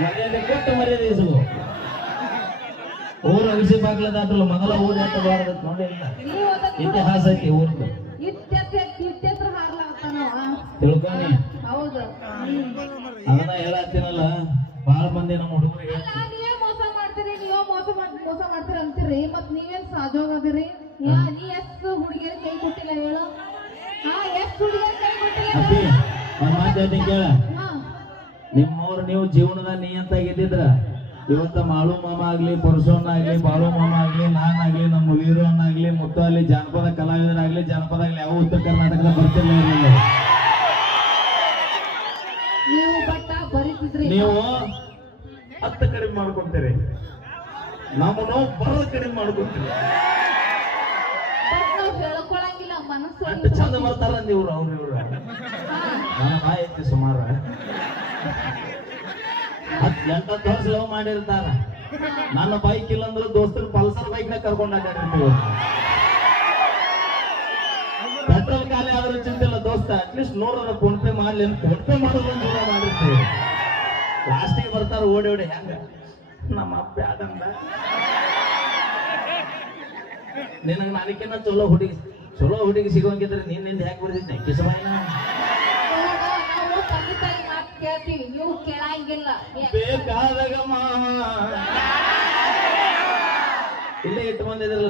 ಮರ್ಯಾದೆ ಕೊಟ್ಟು ಮರ್ಯಾದೆ ಇಸುಗು ಊರ ಅಗಸಿ ಬಾಗ್ಲದಾತ್ರಲ್ಲ ಮೊದಲ ಊರು ಅಂತ ಬಾರ್ದ ನೋಡಿ ಇಲ್ಲ. ನೀವು ಅದಕ್ಕೆ ಇತಿಹಾಸ ಐತಿ ಊರ್ದು. ತಿಳ್ಕೊನಿ ಹೌದು. ಅದನ್ನ ಹೇಳತ್ತೀನಲ್ಲ ಬಾಳ ಮಂದಿ ನಮ್ಮ ಹುಡುಗರಿಗೆ. ಮೋಸ ಮಾಡ್ತೀರಿ ನೀವು ಮೋಸ ಮೋಸ ಮಾಡ್ತೀರಿ ಅಂತೀರಿ. ಮತ್ ನೀವೇನ್ ಸಾಜೋಗದಿರಿ ಯಾ ನೀ ಎಷ್ಟು ಹುಡುಗಿಯರ ಕೈ ಕೊಟ್ಟಿಲ್ಲ ಹೇಳು? ಹಾ ಎಷ್ಟು ಹುಡುಗಿಯರ ಕೈ ಕೊಟ್ಟಿಲ್ಲ ಕೇಳ. ನಿಮ್ಮವ್ರು ನೀವು ಜೀವನದ ನಿಯಂತಾಗಿದ್ದಿದ್ರ ಇವತ್ತ ಮಾಳು ಮಾಮ ಆಗ್ಲಿ ಪುರುಷವನ್ನ ಆಗ್ಲಿ ಬಾಳು ಮಾಮ ಆಗ್ಲಿ ನಾನಾಗ್ಲಿ ನಮ್ಮ ವೀರು ಅನ್ನಾಗ್ಲಿ ಮುತ್ತು ಆಗ್ಲಿ ಜಾನಪದ ಕಲಾವಿದರಾಗ್ಲಿ ಜಾನಪದ ಆಗ್ಲಿ ಯಾವ ಉತ್ತರ ಕರ್ನಾಟಕದ ಬರ್ತಿರ್ಲಿಲ್ಲ ನೀವು ನೀವು ಹತ್ತು ಕಡಿಮೆ ಮಾಡ್ಕೊಂತೀರಿ. ನಮ್ಮನ್ನು ಬರೋದು ಕಡಿಮೆ ಮಾಡ್ಕೊಂತೀರಿ. ನಾವ್ ಅಷ್ಟು ಚಂದ ಬರ್ತಾರ ಇವ್ರು ಅವ್ರು ಇವ್ರು. ಸುಮಾರು. ಹತ್ತು ದೋಸ್ ಲವ್ ಮಾಡಿರ್ತಾರ? ನನ್ನ ಬೈಕ್ ಇಲ್ಲ ಅಂದ್ರೆ ದೋಸ್ತರ ಪಲ್ಸರ್ ಬೈಕ್ನ ಕರ್ಕೊಂಡು ಅಡ್ಡಾಡಿರ್ತೀವಿ ಪೆಟ್ರೋಲ್ ಖಾಲಿ ಆದ್ರೂ ಚಿಂತಿಲ್ಲ ದೋಸ್ತ. ಅಟ್ಲೀಸ್ಟ್ ನೋಡೋದ್ರ ಫೋನ್ ಪೇ ಮಾಡ್ಲಿ ಅಂತ ಫೋನ್ ಪೇ ಮಾಡೋದು ಮಾಡಿರ್ತೀವಿ ಲಾಸ್ಟಿಗೆ ಬರ್ತಾರ ಓಡಿ ಓಡಿ, ಹೆಂಗ? ನಮ್ಮ ಅಪ್ಪ ಯಾಕಂದ? ನಿನಗೆ ಚಲೋ ಹುಡುಗಿ ಚಲೋ ಹುಡುಗಿ ಸಿಗೋಂಗಿದ್ರೆ ನಿನ್ನಿಂದ ಯಾಕೆ ಬರ್ತಿದ್ದೆ ಕಿಸಬಾಯಿನ ಕೇಳ್ತೀವಿ ನೀವು ಕೇಳಂಗಿಲ್ಲ ಬೇಕಾದಾಗ ಇಲ್ಲೇ ಇಟ್ಟು ಬಂದಿದ್ರಲ್ಲ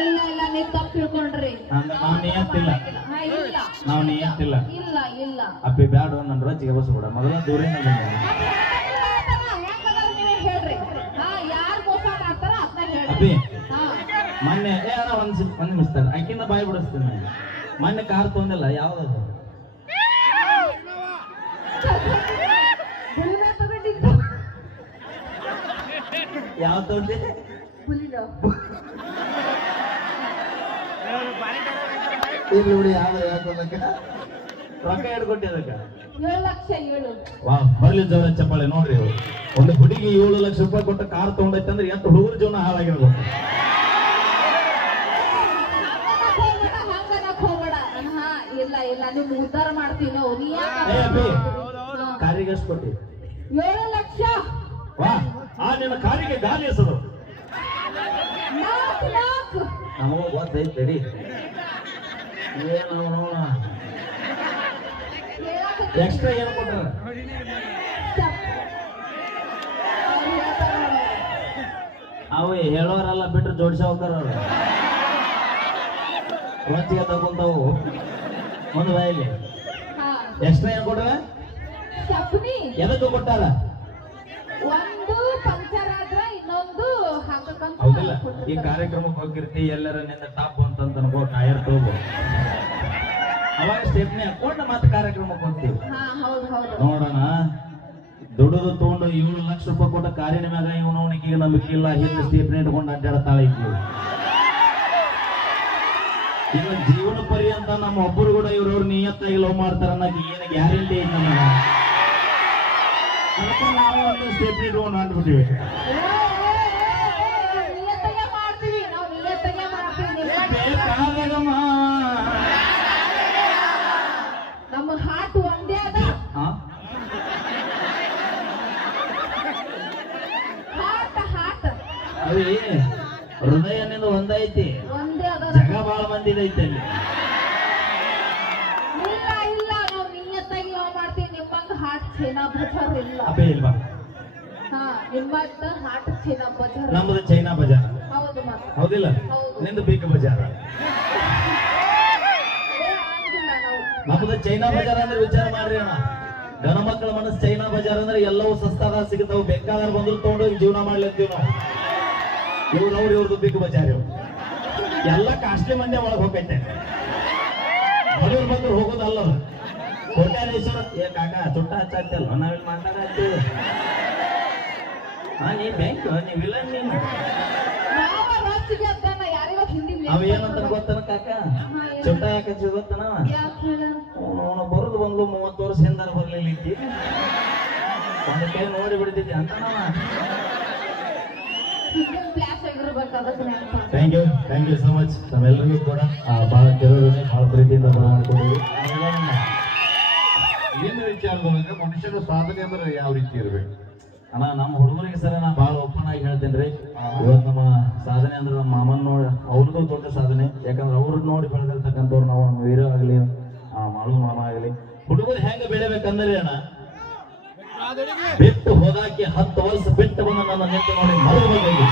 ಇಲ್ಲ ಇಲ್ಲ ನೀವು ತಪ್ಪು ತಿಳ್ಕೊಂಡ್ರಿ ನಾವು ನಿಯಂತಿಲ್ಲ ನಾವು ನಿಯಂತಿಲ್ಲ ಇಲ್ಲ ಇಲ್ಲ ಅಪ್ಪಿ ಬ್ಯಾಡ ನನ್ನ ರೊಚ್ಚಿಗೆ ಬಸ್ಬಿಡ ಮೊದಲ ನೀವೇ ಹೇಳ್ರಿ ಹಾ ಯಾರ್ ಮೋಸ ಮಾಡ್ತಾರ ಅದನ್ನ ಅಪ್ಪಿ ಹೇಳ್ರಿ ಹಾ ಮೊನ್ನೆ ಒಂದ್ ಒಂದ್ ನಿಮಿಷ ಅಕ್ಕಿನ ಬಾಯಿ ಬಿಡಿಸ್ತೀನಿ ನಾನು. ಮೊನ್ನೆ ಕಾರ್ ತೊಂದಿಲ್ಲ ಯಾವ್ದದು ಇಲ್ಲಿ ಯಾವ್ದು ರೊಕ್ಕ ಹಿಡ್ಕೊಟ್ಟಿ ಅದಕ್ಕೆ? ವಾ ಬರ್ಲಿ ಜೋರ ಚಪ್ಪಾಳೆ ನೋಡ್ರಿ. ಒಂದು ಹುಡುಗಿ ಏಳು ಲಕ್ಷ ರೂಪಾಯಿ ಕೊಟ್ಟು ಕಾರ್ ತಗೊಂಡೈತೆ ಅಂದ್ರೆ ಎಷ್ಟು ಹುಡುಗರ ಜೀವನ ಹಾಳಾಗಿರ್ಬೇಕು ಇಲ್ಲ ಇಲ್ಲ ನಿಮ್ಗೆ ಉದ್ಧಾರ ಮಾಡ್ತೀವಿ ನಾವು. ನೀ. ಕಾರಿಗೆ ಎಷ್ಟು ಕೊಟ್ಟಿ ಏಳು ಲಕ್ಷ. ವಾ ಆ ನಿನ್ನ ಕಾರಿಗೆ ಗಾಲಿ ಹೆಸರು ನಾಲ್ಕು ನಾಲ್ಕು. ನಮಗೂ ಗೊತ್ತೈತೆ ತಡಿ ಏನು ನೋಡ ಎಕ್ಸ್ಟ್ರಾ ಏನು ಕೊಟ್ಟಾರ. ಅವು ಹೇಳೋರಲ್ಲ ಬಿಟ್ರೆ ಜೋಡಿಸಿ ಹೋಗ್ತಾರ ರೊಚ್ಚಿಗೆ ತಗೊಂತವು. ಒಂದು ಬಾಯಲ್ಲಿ ಎಕ್ಸ್ಟ್ರಾ ಏನು ಕೊಟ್ಟಾರ ಚಪ್ನಿ ಎದಕ್ಕೆ ಕೊಟ್ಟಾರ? ಒಂದು ಪಂಚರ್ ಆದ್ರ ಇನ್ನೊಂದು ಹಾಕಕ್ಕಂತ ಹೌದಿಲ್ಲ. ಈ ಕಾರ್ಯಕ್ರಮಕ್ಕೆ ಹೋಗಿರ್ತಿ ಎಲ್ಲರ ನಿನ್ನ ಟಾಪ್ ಅಂತ ಅನ್ಕೋ ಟೈರ್ ತಗೋ. ಅವಾಗ ಸ್ಟೆಪ್ನಿ ಹಾಕೊಂಡು ಮತ್ತೆ ಕಾರ್ಯಕ್ರಮಕ್ಕೆ ಹೋಗ್ತೀವಿ. ಹಾ ಹೌದು ಹೌದು. ನೋಡೋಣ. ದುಡಿದು ತಗೊಂಡು ಏಳು ಲಕ್ಷ ರೂಪಾಯಿ ಕೊಟ್ಟ ಕಾರಿನ ಮ್ಯಾಗ ಇವನವನಿಗೆ ನಂಬಿಕೆ ಇಲ್ಲ ಹಿಂದೆ ಸ್ಟೇಪ್ನಿ ಇಟ್ಕೊಂಡು ಅಡ್ಡಾಡ್ತಾಳೆ ಇನ್ನು ಜೀವನ ಅಂತ ನಮ್ಮ ಒಬ್ಬರು ಕೂಡ ಇವ್ರವ್ರು ನಿಯತ್ತಾಗಿ ಲವ್ ಮಾಡ್ತಾರ ಅನ್ನೋಕೆ ಏನು ಗ್ಯಾರಂಟಿ ಐತೆ ನಮಗೆ. ಅದಕ್ಕೆ ನಾವು ಒಂದು ಸ್ಟೆಪ್ ಇಟ್ಕೊಂಡು ಒಂದೈತಿ ಏ, ಏ, ಏ, ಏ, ನಿಯತ್ತಾಗೆ ಮಾಡ್ತೀವಿ ನಾವು ನಿಯತ್ತಾಗೆ ಮಾಡ್ತೀವಿ ನಿಮ್ಮ- ಬೇಕಾದಾಗಮ್ಮ ನಮ್ಮ ಹಾರ್ಟ್ ಒಂದೇ ಅದ ಆ? ಹಾರ್ಟ್ ಹಾರ್ಟ್ ಅವಿ ಹೃದಯನಿಂದ ಒಂದೈತಿ ಒಂದೇ ಅದ ಜಗ ಬಾಳ ಮಂದಿ ಐತೆ ಅಲ್ಲಿ ಇಲ್ಲ ಇಲ್ಲ ನಾವು ನಿಯತ್ತಾಗಿ ಲವ್ ಮಾಡ್ತೀವಿ ನಿಮ್ಮಂಗ ಹಾರ್ಟ್ ಚೈನಾ ಬಜಾರ್ ಇಲ್ಲ. ಅಪ್ಪೇ ಇಲ್ವಾ? ಹಾ ಚೈನಾ ಬಜಾರ್ ನಮ್ಮದು ಚೈನಾ ಬಜಾರ್ ಹೌದು ಮತ್ತೆ ಹೌದಿಲ್ಲ? ಹೌದು. ನಿಂದು ಬಿಗ್ ಬಜಾರ್ ನಮ್ಮದು ಚೈನಾ ಬಜಾರ್ ಅಂದ್ರೆ ವಿಚಾರ ಮಾಡ್ರಿ ಅಣ್ಣ. ಗಣ ಮಕ್ಕಳ ಮನಸ್ಸು ಚೈನಾ ಬಜಾರ್ ಅಂದ್ರೆ ಎಲ್ಲವೂ ಸಸ್ತಾದ ಸಿಗ್ತಾವ. ಬೇಕಾದ್ರೆ ಬಂದ್ರು ತಗೊಂಡೋಗಿ ಜೀವನ ಮಾಡ್ಲತ್ತೀವಿ ನಾವು. ಇವ್ರು ಅವ್ರು ಇವ್ರದ್ದು ಬಿಗ್ ಬಜಾರ್ ಇವ್ರು. ಎಲ್ಲ ಕಾಸ್ಟ್ಲಿ ಮಂದಿ ಒಳಗೆ ಹೋಗೈತೆ. ಬಡವ್ರು ಬಂದ್ರು ಹೋಗೋದಲ್ಲ ಅದು ಏ ಕಾಕ ಚುಟ್ಟ ಹಚ್ಚಾಕ್ತಲ್ಲ ನಾವಿಲ್ಲಿ ಮಾತಾಡತ್ತೀವಿ ಹಾ ನೀ ಬ್ಯಾಂಕ್ ನೀ ವಿಲನ್ ನೀನು ಏನಂತ ಗೊತ್ತನ ಕಾಕ? ಚುಟ್ಟ ಯಾಕೆ ಗೊತ್ತನ ಅವನು ಬರೋದು ಬಂದು ಮೂವತ್ತು ವರ್ಷ ಹಿಂದಾರ ಬರ್ಲಿಲ್ಲ ಈಕಿ ಒಂದು ಕೈ ನೋಡಿ ಬಿಡ್ತಿದ್ದೆ ಅಂತ ನಾವ. Thank you thank you so much ನಮ್ಮೆಲ್ಲರಿಗೂ ಕೂಡ ಆ, ಬಹಳ ಕೆಲವರು ಬಹಳ ಪ್ರೀತಿಯಿಂದ ಬರಮಾಡ್ಕೊಂಡಿವಿ ಏನ್ ಅಂದ್ರೆ ಮನುಷ್ಯನ ಸಾಧನೆ ಅಂದ್ರೆ ಯಾವ ರೀತಿ ಇರ್ಬೇಕು? ಅಣ್ಣ, ನಮ್ಮ ಹುಡುಗರಿಗೆ ಸರ ನಾ ಭಾಳ ಓಪನ್ ಆಗಿ ಹೇಳ್ತೇನೆ ರೀ. ಇವತ್ತು ನಮ್ಮ ಸಾಧನೆ ಅಂದ್ರೆ ನಮ್ಮ ಮಾಮನ್ ನೋಡಿ ಅವ್ರದ್ದು ದೊಡ್ಡ ಸಾಧನೆ. ಯಾಕಂದ್ರೆ ಅವ್ರು ನೋಡಿ ಬೆಳೆದಿರ್ತಕ್ಕಂಥವ್ರು ನಾವು, ನಮ್ಮ ವೀರ ಆಗಲಿ ಮಾಳು ಮಾಮ ಆಗಲಿ. ಹುಡುಗರು ಹೆಂಗ ಬೆಳಿಬೇಕಂದ್ರೆ ಅಣ್ಣ? ಬಿಟ್ಟು ಹೋದಾಕಿ ಹತ್ತು ವರ್ಷ ಬಿಟ್ಟು ಬಂದ ನನ್ನ ನಿಂತು ನೋಡಿ ಬಂದಿದ್ದೆ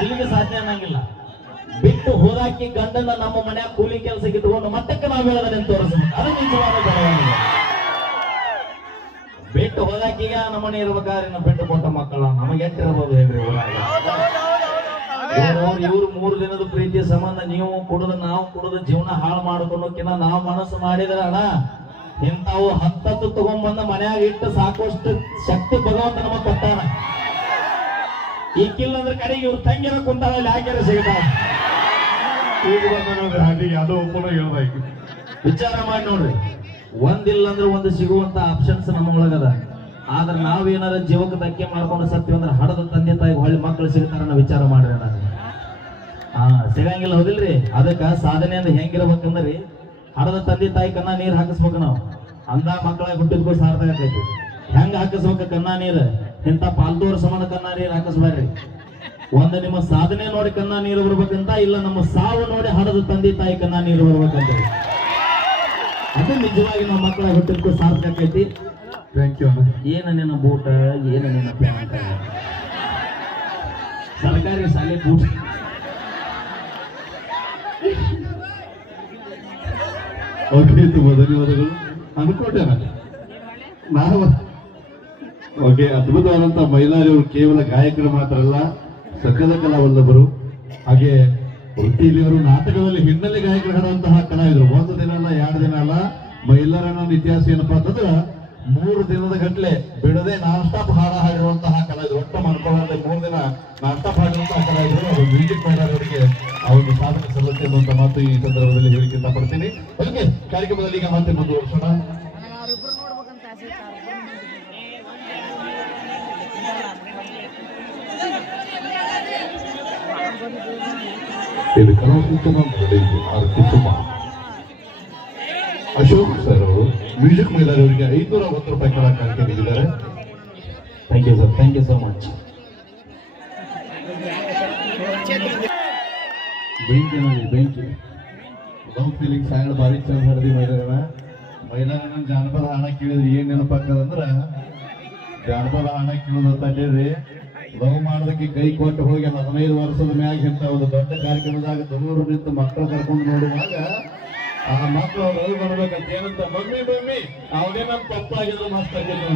ಅಲ್ಲಿಗೆ ಸಾಧನೆ ಅನ್ನಂಗಿಲ್ಲ. ಬಿಟ್ಟು ಹೋದಾಕಿ ಗಂಡನ ನಮ್ಮ ಮನ್ಯಾಗ ಕೂಲಿ ಕೆಲಸಕ್ಕೆ ಇಟ್ಕೊಂಡು ಮತ್ತಕ್ಕೆ ನಾವು ಬೆಳೆದ ನಿಂತು ತೋರಿಸ್ಬೇಕು. ಅದು ನಿಜವಾದ ಬೆಳವಣಿಗೆ ಬಿಟ್ಟು ಹೋದಾಕೀಗ ನಮ್ಮನೆ ಇರ್ಬೇಕಾದ್ರೆ ನಾವು ಬಿಟ್ಟು ಕೊಟ್ಟ ಮಕ್ಕಳ ನಮಗೆ ಊರಾಗ. ಇವ್ರು- ಇವ್ರು ಮೂರು ದಿನದ ಪ್ರೀತಿಯ ಸಂಬಂಧ ನೀವು ಕುಡಿದ ನಾವು ಕುಡಿದ ಜೀವನ ಹಾಳು ಮಾಡ್ಕೊಳ್ಳೋಕಿನ್ನ ನಾವು ಮನಸ್ಸು ಮಾಡಿದ್ರ ಅಣ್ಣ, ಇಂಥವು ಹತ್ತತ್ತು ತಗೊಂಡ್ಬಂದ ಮನ್ಯಾಗ ಇಟ್ಟು ಸಾಕಷ್ಟು ಶಕ್ತಿ ಭಗವಂತ ನಮಗ್ ಕೊಟ್ಟಾನ. ಈಕಿಲ್ಲ ಅಂದ್ರೆ ಕಡೆಗೆ ಇವ್ರು ತಂಗಿರ ಕುಂತಾಳ ಸಿಗ್ತಾರ ಸಿಗ್ತಾವ ಹೇಳ್ದಾಯ್ತು ವಿಚಾರ ಮಾಡಿ ನೋಡ್ರಿ. ಒಂದಿಲ್ಲ ಅಂದ್ರೆ ಒಂದು ಸಿಗುವಂತ ಆಪ್ಷನ್ಸ್ ನಮ್ಮ ಒಳಗದ. ಆದ್ರೆ ನಾವೇನಾರ ಜೀವಕ್ಕೆ ಧಕ್ಕೆ ಮಾಡ್ಕೊಂಡು ಸತ್ಯ ಅಂದ್ರೆ ಹಡದ ತಂದೆ ತಾಯಿ ಹೊಳ್ಳಿ ಮಕ್ಕಳು ಸಿಗ್ತಾರ ವಿಚಾರ ಮಾಡ್ರಿ ನಾನು ಹಾ, ಸಿಗಂಗಿಲ್ಲ ಹೌದಿಲ್ರಿ? ಅದಕ್ಕ ಸಾಧನೆ ಅಂದ್ರೆ ಹೆಂಗಿರ್ಬೇಕಂದ್ರಿ? ಹಡದ ತಂದೆ ತಾಯಿ ಕನ್ನ ನೀರು ಹಾಕಿಸ್ಬೇಕು ನಾವು. ಅಂದ ಮಕ್ಕಳ ಹುಟ್ಟಿದ್ಕೂ ಸಾರ್ಥಕ ಆಕೈತಿ. ಹೆಂಗ ಹಾಕಿಸ್ಬೇಕು ಕನ್ನ ನೀರ್? ಇಂಥ ಪಾಲ್ತೂರ್ ಸಮಾನ ಕನ್ನ ನೀರು ಹಾಕಿಸ್ಬೇಡ್ರಿ. ಒಂದು ನಿಮ್ಮ ಸಾಧನೆ ನೋಡಿ ಕನ್ನ ನೀರು ಬರ್ಬೇಕಂತ ಇಲ್ಲ ನಮ್ಮ ಸಾವು ನೋಡಿ ಹಡದ ತಂದೆ ತಾಯಿ ಕನ್ನ ನೀರು ಬರ್ಬೇಕಂತ? ಅದು ನಿಜವಾಗಿ ನಮ್ಮ ಮಕ್ಕಳ ಹುಟ್ಟಿದ್ಕೂ ಸಾರ್ಥಕ ಆಕೈತಿ ಏನ ನಿನ್ನ ಬೂಟ ಏನ ನಿನ್ನ ಪ್ಯಾಂಟ್ ಸರ್ಕಾರಿ ಶಾಲೆ ಬೂಟ ಓಕೆ ತುಂಬ ಧನ್ಯವಾದಗಳು. ಅನ್ಕೊಂಡೆ ನಾನು ನಾವು ಓಕೆ ಅದ್ಭುತವಾದಂತ ಮಹಿಳಾರಿಯವರು ಕೇವಲ ಗಾಯಕರು ಮಾತ್ರ ಅಲ್ಲ ಸಕಲ ಕಲಾವಲ್ಲಭರು, ಹಾಗೆ ವೃತ್ತಿಯಲ್ಲಿ ಅವರು ನಾಟಕದಲ್ಲಿ ಹಿನ್ನೆಲೆ ಗಾಯಕರು ಹಾಡುವಂತಹ ಕಲಾವಿದರು ಒಂದು ದಿನ ಅಲ್ಲ ಎರಡು ದಿನ ಅಲ್ಲ ಮೈಲಾರನ ಇತಿಹಾಸ ಏನಪ್ಪಾ ಅಂತಂದ್ರೆ ಮೂರು ದಿನದ ಗಟ್ಟಲೆ ಬಿಡದೆ ನಾನ್ ಸ್ಟಾಪ್ ಹಾಡ ಹಾಡಿರುವಂತಹ ಕಲಾವಿದರು ಒಟ್ಟು ಮಾಡ್ಕೊಳ್ಳದೆ ಮೂರು ದಿನ ನಾನ್ ಸ್ಟಾಪ್ ಹಾಡಿರುವಂತಹ ಕಲಾವಿದರು ಅವರು ಮ್ಯೂಸಿಕ್ ಮಾಡೋರಿಗೆ ಆ ಒಂದು ಸಾಧನೆ ಸಲ್ಲುತ್ತೆ ಅನ್ನುವಂತ ಮಾತು ಈ ಸಂದರ್ಭದಲ್ಲಿ ಹೇಳಿಕೆ ಇಷ್ಟಪಡ್ತೀನಿ ಅದಕ್ಕೆ ಕಾರ್ಯಕ್ರಮದಲ್ಲಿ ಈಗ ಮತ್ತೆ ಮುಂದುವರಿಸೋಣ. ಇದು ಕಲಾಕೃತನ ನಡೆಯಿತು ಆರ್ ಕುಸುಮ ಅಶೋಕ್ ಸರ್ ಅವರು ಮ್ಯೂಸಿಕ್ ಮೈಲಾರಿ ಅವರಿಗೆ ಐನೂರ ಒಂದು ರೂಪಾಯಿ ಕಲಾಕಾರಕ್ಕೆ ನೀಡಿದ್ದಾರೆ. Thank you sir thank you so much ಬೆಂಕಿ ನೋಡಿ ಬೆಂಕಿ. ಲವ್ ಫೀಲಿಂಗ್ ಸಾಯಲ್ ಭಾರಿ ಚಂದ ಹರಿದಿ ಮೈಲಾರನ ಮೈಲಾರನ ಜಾನಪದ ಹಾಡ ಕೇಳಿದ್ರೆ ಏನ್ ನೆನಪಾಗ್ತದಂದ್ರ? ಜಾನಪದ ಹಾಡ ಕೇಳೋದಂತ ಹೇಳಿದ್ರಿ ಲವ್ ಮಾಡೋದಕ್ಕೆ ಕೈ ಕೊಟ್ಟು ಹೋಗಿ ಹದಿನೈದು ವರ್ಷದ ಮ್ಯಾಗ ಇಂಥ ಒಂದು ದೊಡ್ಡ ಕಾರ್ಯಕ್ರಮದಾಗ ದೂರು ನಿಂತು ಮಕ್ಕಳು ಕರ್ಕೊಂಡು ನೋಡುವಾಗ ಆ ಮಕ್ಕಳು ಅವ್ರು ಬರ್ಬೇಕಂತ ಏನಂತ, ಮಮ್ಮಿ ಮಮ್ಮಿ ಅವನೇನಂತ ತಪ್ಪಾಗಿದ್ರು ಮಸ್ತ್ ಆಗಿದ್ರು